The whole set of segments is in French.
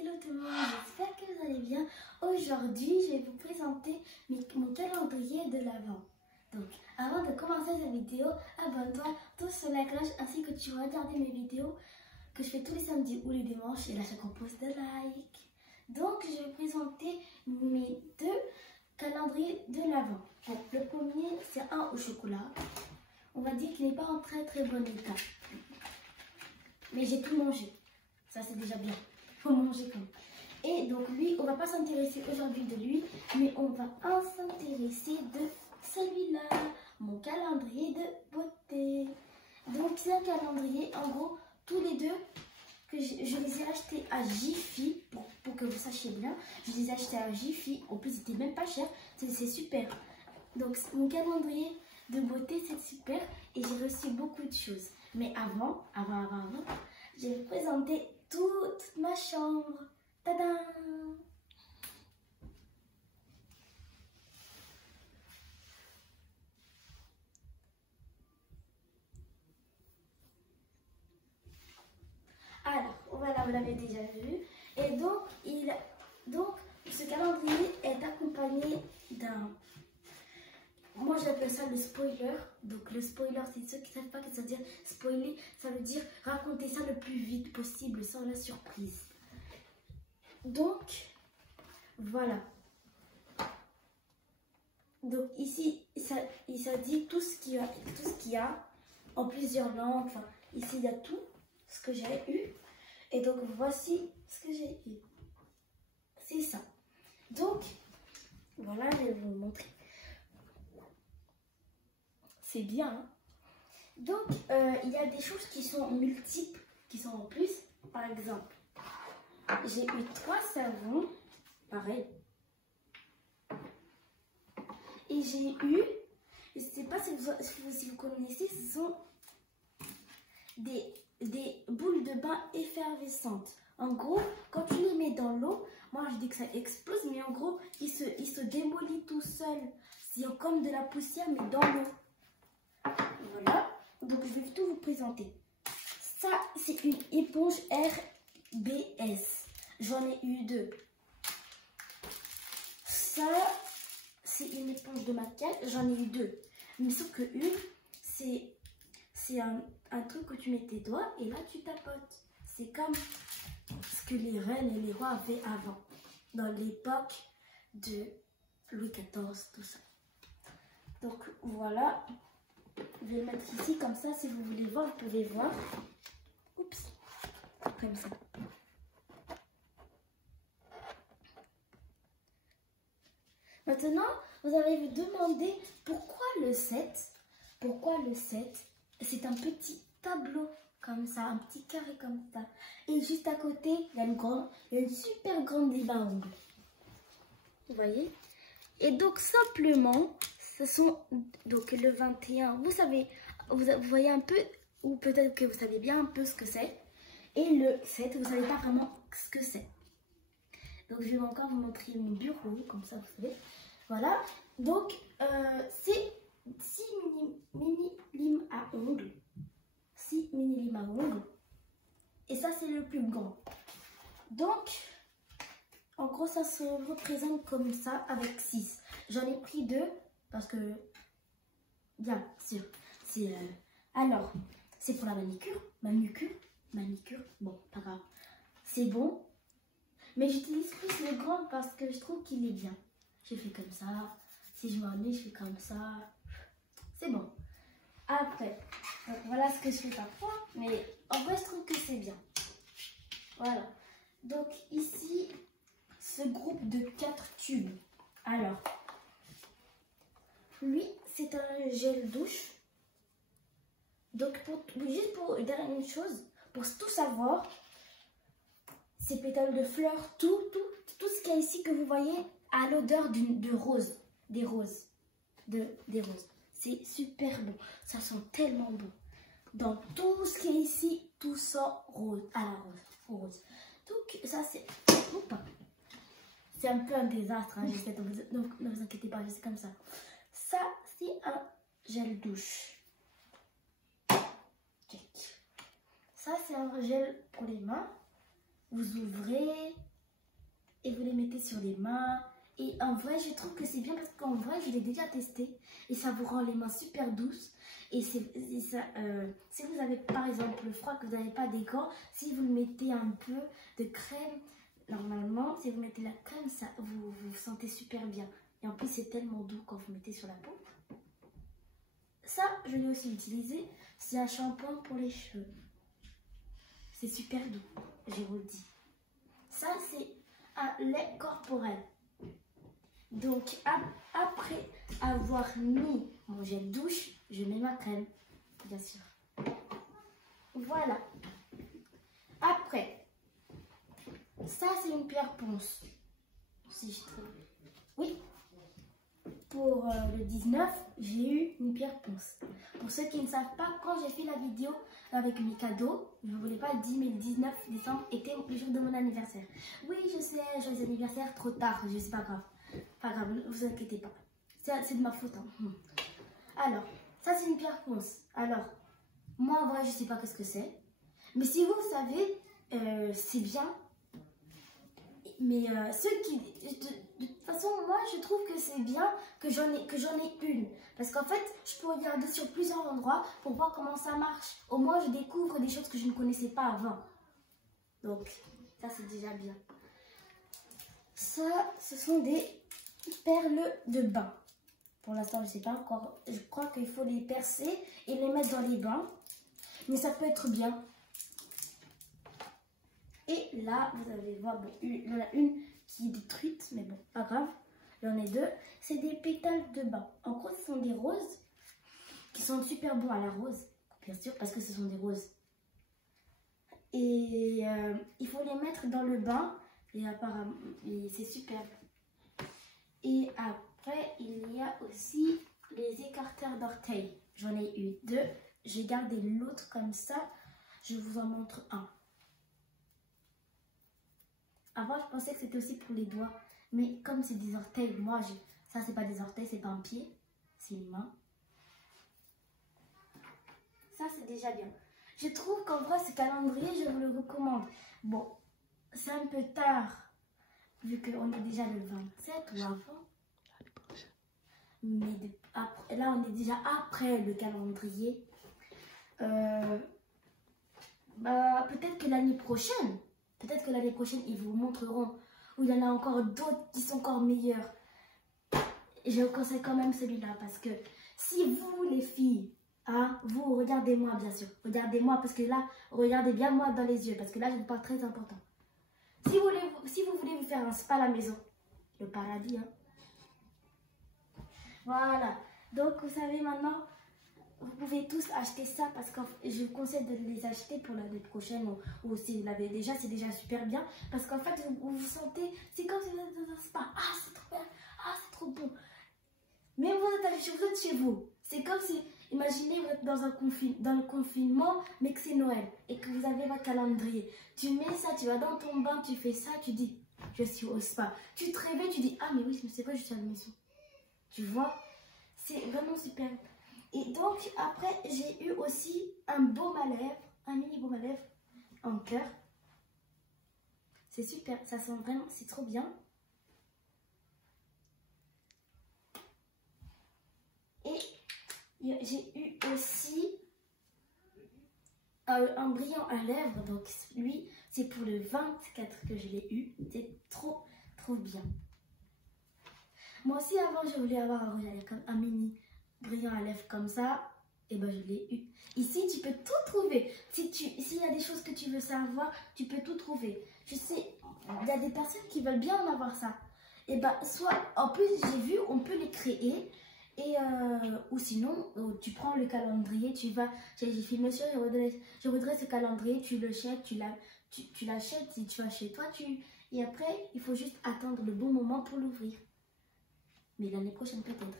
Hello tout le monde, j'espère que vous allez bien. Aujourd'hui, je vais vous présenter mon calendrier de l'Avent. Donc, avant de commencer cette vidéo, abonne-toi, touche sur la cloche ainsi que tu vas regarder mes vidéos que je fais tous les samedis ou les dimanches et là je compose de like. Donc, je vais présenter mes deux calendriers de l'Avent. Le premier, c'est un au chocolat. On va dire qu'il n'est pas en très bon état. Mais j'ai tout mangé. Ça, c'est déjà bien. Faut manger comme. Et donc, lui, on va pas s'intéresser aujourd'hui de lui, mais on va s'intéresser de celui-là, mon calendrier de beauté. Donc, c'est un calendrier, en gros, tous les deux, que je les ai achetés à Jiffy, pour que vous sachiez bien. Je les ai achetés à Jiffy. En plus, c'était même pas cher. C'est super. Donc, mon calendrier de beauté, c'est super. Et j'ai reçu beaucoup de choses. Mais avant, je vais vous présenter toute ma chambre. Tadam! Alors, voilà, vous l'avez déjà vu. Et donc, ce calendrier est accompagné d'un... Moi, j'appelle ça le spoiler. Donc, le spoiler, c'est ceux qui ne savent pas que ça veut dire spoiler. Ça veut dire raconter ça le plus vite possible sans la surprise. Donc, voilà. Donc, ici, ça dit tout ce qu'il y a en plusieurs langues. Enfin, ici, il y a tout ce que j'ai eu. Et donc, voici ce que j'ai eu. C'est ça. Donc, voilà, je vais vous montrer. C'est bien. Hein? Donc, il y a des choses qui sont multiples, qui sont en plus. Par exemple, j'ai eu 3 savons, pareil. Et j'ai eu, je ne sais pas si vous connaissez, ce sont des boules de bain effervescentes. En gros, quand tu les mets dans l'eau, moi je dis que ça explose, mais en gros, il se démolit tout seul. C'est comme de la poussière, mais dans l'eau. Voilà, donc je vais tout vous présenter. Ça, c'est une éponge RBS. J'en ai eu 2. Ça, c'est une éponge de maquillage. J'en ai eu 2. Mais sauf que une, c'est un truc que tu mets tes doigts et là tu tapotes. C'est comme ce que les reines et les rois avaient avant, dans l'époque de Louis XIV, tout ça. Donc voilà. Je vais le mettre ici comme ça, si vous voulez voir, vous pouvez voir. Oups, comme ça. Maintenant, vous allez vous demander pourquoi le 7. Pourquoi le 7? C'est un petit tableau comme ça, un petit carré comme ça. Et juste à côté, il y a une super grande ligne à ongles. Vous voyez? Et donc simplement, ce sont donc le 21. Vous savez, vous voyez un peu, ou peut-être que vous savez bien un peu ce que c'est. Et le 7, vous ne savez pas vraiment ce que c'est. Donc je vais encore vous montrer mon bureau, comme ça vous savez. Voilà, donc c'est 6 mini limes à ongles. 6 mini limes à ongles. Et ça c'est le plus grand. Donc, en gros ça se représente comme ça avec 6. J'en ai pris 2 parce que, bien sûr, c'est... alors, c'est pour la manicure, bon, pas grave. C'est bon. Mais j'utilise plus le grand parce que je trouve qu'il est bien. Je fais comme ça. Si je m'ennuie, je fais comme ça. C'est bon. Après, donc voilà ce que je fais parfois. Mais en vrai, je trouve que c'est bien. Voilà. Donc ici, ce groupe de 4 tubes. Alors, lui, c'est un gel douche. Donc, juste pour une chose, pour tout savoir, ces pétales de fleurs, tout ce qu'il y a ici que vous voyez a l'odeur de rose, des roses. C'est super bon, ça sent tellement bon. Dans tout ce qui est ici, tout sent rose, à la rose. Donc ça c'est un peu un désastre, hein, donc ne vous inquiétez pas, c'est comme ça. Ça c'est un gel douche. Ça c'est un gel pour les mains. Vous ouvrez, et vous les mettez sur les mains. Et en vrai, je trouve que c'est bien parce qu'en vrai, je l'ai déjà testé et ça vous rend les mains super douces. Et si vous avez par exemple le froid, que vous n'avez pas des gants, si vous mettez un peu de crème, normalement, si vous mettez la crème, ça, vous vous sentez super bien. Et en plus, c'est tellement doux quand vous mettez sur la peau. Ça, je l'ai aussi utilisé. C'est un shampoing pour les cheveux. C'est super doux, je vous le dis. Ça, c'est un lait corporel. Donc, après avoir mis mon gel douche, je mets ma crème, bien sûr. Voilà. Après, ça, c'est une pierre ponce. Si je trouve. Oui. Pour le 19, j'ai eu une pierre ponce. Pour ceux qui ne savent pas, quand j'ai fait la vidéo avec mes cadeaux, je ne vous l'ai pas dit, mais le 19 décembre était le jour de mon anniversaire. Oui, je sais, joyeux anniversaire, trop tard, je sais pas grave. Pas grave, ne vous inquiétez pas. C'est de ma faute. Hein. Alors, ça c'est une pierre ponce. Alors, moi en vrai, je sais pas ce que c'est. Mais si vous savez, c'est bien. Mais ceux qui... De toute façon, moi je trouve que c'est bien que j'en ai une. Parce qu'en fait, je peux regarder sur plusieurs endroits pour voir comment ça marche. Au moins, je découvre des choses que je ne connaissais pas avant. Donc, ça c'est déjà bien. Ça, ce sont des perles de bain. Pour l'instant, je ne sais pas encore. Je crois qu'il faut les percer et les mettre dans les bains. Mais ça peut être bien. Et là, vous allez voir, bon, il y en a une qui est détruite, mais bon, pas grave. Il y en a deux. C'est des pétales de bain. En gros, ce sont des roses qui sont super bons à la rose, bien sûr, parce que ce sont des roses. Et il faut les mettre dans le bain. Et apparemment, c'est super. Et après, il y a aussi les écarteurs d'orteils. J'en ai eu deux. J'ai gardé l'autre comme ça. Je vous en montre un. Avant, je pensais que c'était aussi pour les doigts. Mais comme c'est des orteils, moi, ça, c'est pas des orteils, c'est pas un pied. C'est une main. Ça, c'est déjà bien. Je trouve qu'en vrai, ce calendrier, je vous le recommande. Bon, c'est un peu tard, vu qu'on est déjà le 27 ou avant. Mais après, là, on est déjà après le calendrier. Peut-être que l'année prochaine, ils vous montreront où il y en a encore d'autres qui sont encore meilleurs. Et je vous conseille quand même celui-là parce que si vous, les filles, hein, vous, regardez-moi bien sûr. Regardez-moi parce que là, regardez bien moi dans les yeux parce que là, je vous parle très important. Si vous voulez vous faire un spa à la maison, le paradis, hein. Voilà. Donc, vous savez maintenant, vous pouvez tous acheter ça parce que je vous conseille de les acheter pour l'année prochaine ou si vous l'avez déjà, c'est déjà super bien. Parce qu'en fait, vous vous sentez, c'est comme si vous êtes dans un spa. Ah, c'est trop bien. Ah, c'est trop bon. Mais vous êtes chez vous. C'est comme si, imaginez, vous êtes dans le confinement, mais que c'est Noël et que vous avez votre calendrier. Tu mets ça, tu vas dans ton bain, tu fais ça, tu dis, je suis au spa. Tu te réveilles, tu dis, ah, mais oui, c'est pas, je suis à la maison. Tu vois, c'est vraiment super. Et donc, après, j'ai eu aussi un baume à lèvres, un mini baume à lèvres en cœur. C'est super, ça sent vraiment, c'est trop bien. Et j'ai eu aussi un brillant à lèvres. Donc, lui, c'est pour le 24 que je l'ai eu. C'est trop, trop bien. Moi aussi, avant, je voulais avoir un rouge à lèvres comme un mini brillant à lèvres comme ça. Et ben, je l'ai eu. Ici, tu peux tout trouver. S'il y a des choses que tu veux savoir, tu peux tout trouver. Je sais, il y a des personnes qui veulent bien en avoir ça. Et ben, soit, en plus, j'ai vu, on peut les créer. Et ou sinon, tu prends le calendrier, tu vas, j'ai fait monsieur, je voudrais ce calendrier, tu le jettes, tu l'achètes, si tu vas chez toi, et après, il faut juste attendre le bon moment pour l'ouvrir. Mais l'année prochaine peut-être.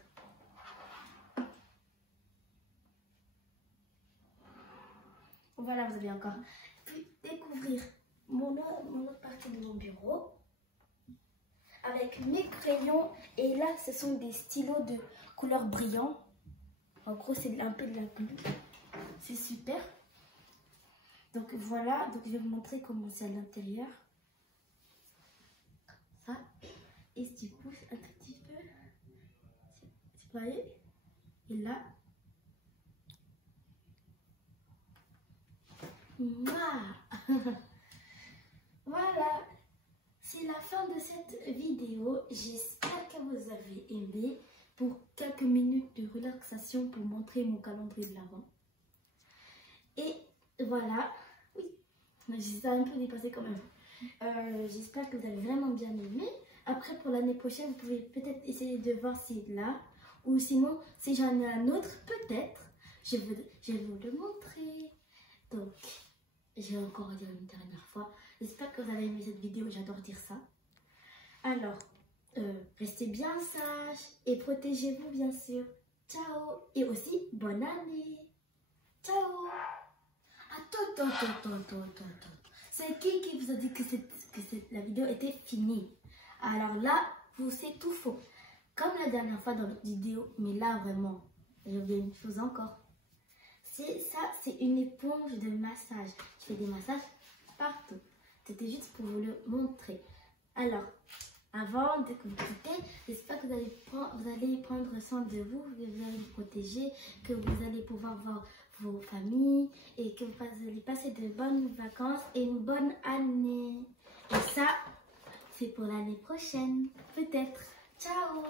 Voilà, vous avez encore pu découvrir mon autre partie de mon bureau avec mes crayons. Et là, ce sont des stylos de couleur brillant. En gros, c'est un peu de la glue. C'est super. Donc voilà, donc je vais vous montrer comment c'est à l'intérieur. Et si tu pousses un tout petit peu, tu voyez? Et là, voilà, c'est la fin de cette vidéo. J'espère que vous avez aimé. Pour quelques minutes de relaxation pour montrer mon calendrier de l'Avent. Et voilà, oui, j'ai un peu dépassé quand même. J'espère que vous avez vraiment bien aimé. Après, pour l'année prochaine, vous pouvez peut-être essayer de voir si là, ou sinon, si j'en ai un autre, peut-être, je vais vous le montrer. Donc, je vais encore dire une dernière fois. J'espère que vous avez aimé cette vidéo, j'adore dire ça. Alors, restez bien sages et protégez-vous bien sûr. Ciao. Et aussi, bonne année. Ciao. Attends. C'est qui vous a dit que la vidéo était finie? Alors là, c'est tout faux. Comme la dernière fois dans l'autre vidéo, mais là vraiment, je vais une chose encore. C'est une éponge de massage. Je fais des massages partout. C'était juste pour vous le montrer. Alors, avant de vous quitter, j'espère que vous allez prendre soin de vous, que vous allez vous protéger, que vous allez pouvoir voir vos familles et que vous allez passer de bonnes vacances et une bonne année. Et ça, c'est pour l'année prochaine, peut-être. Ciao!